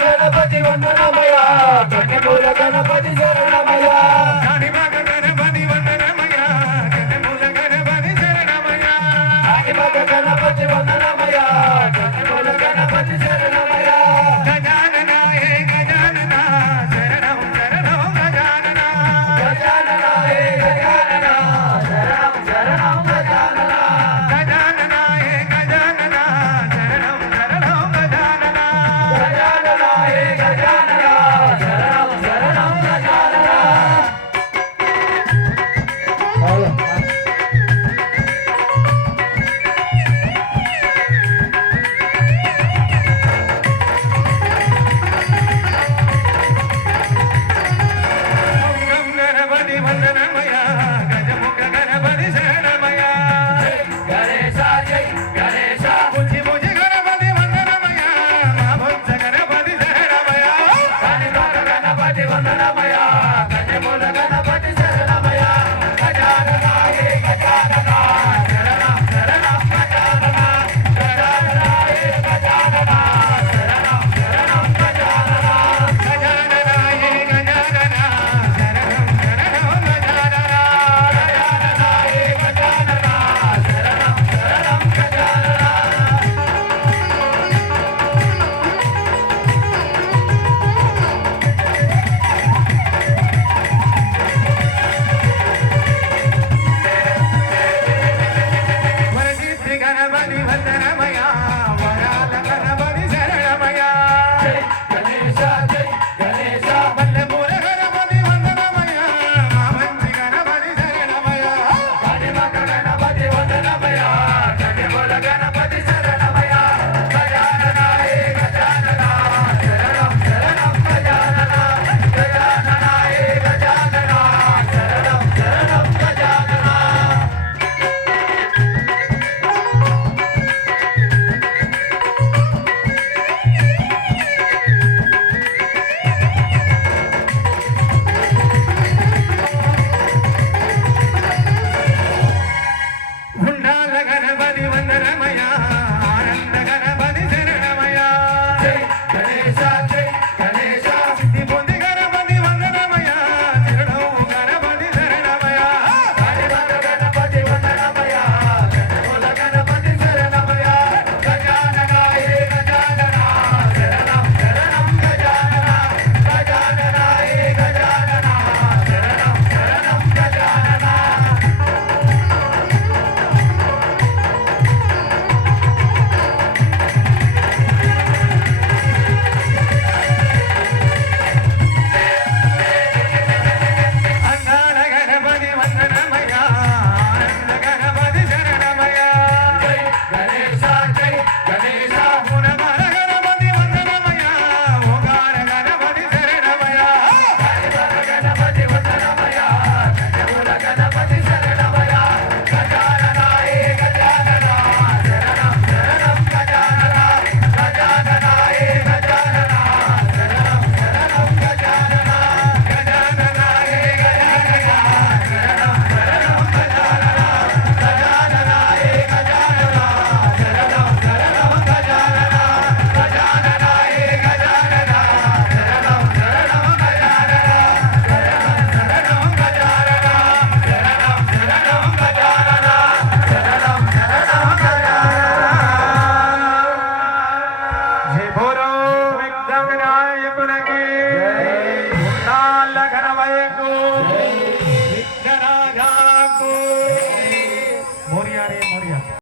గణపతి వందనమయ కన్యమూల గణపతి శరణమయ కాణిపాక గణపతి వందనమయ కన్యమూల గణపతి శరణమయ కాణిపాక గణపతి వందనమయ కన్యమూల గణపతి శరణమయ గజానన హే గజానన శరణం శరణం గజానన గజానన హే గజానన శరణం శరణం గజానన గజానన హే గజానన శరణం శరణం గజానన గజానన హే గజానన శరణం శరణం గజానన గం గణపతి వందనమయ గజముఖ గణపతి శరణమయ గణేశ జై గణేశ బుజ్జి బుజ్జి గణపతి వందనమయ మా బుజ్జ గణపతి శరణమయ కాణిపాక గణపతి వందనమయ కన్యమూల గణపతి శరణమయ గజానన హే గజానన శరణం శరణం గజానన గజానన హే గజానన శరణం శరణం గజానన గజానన హే గజానన శరణం శరణం గజానన గజానన హే గజానన శరణం శరణం గజానన వరసిద్ధి గణపతి వందనమయ వరాల గణపతి శరణమయ గణేశ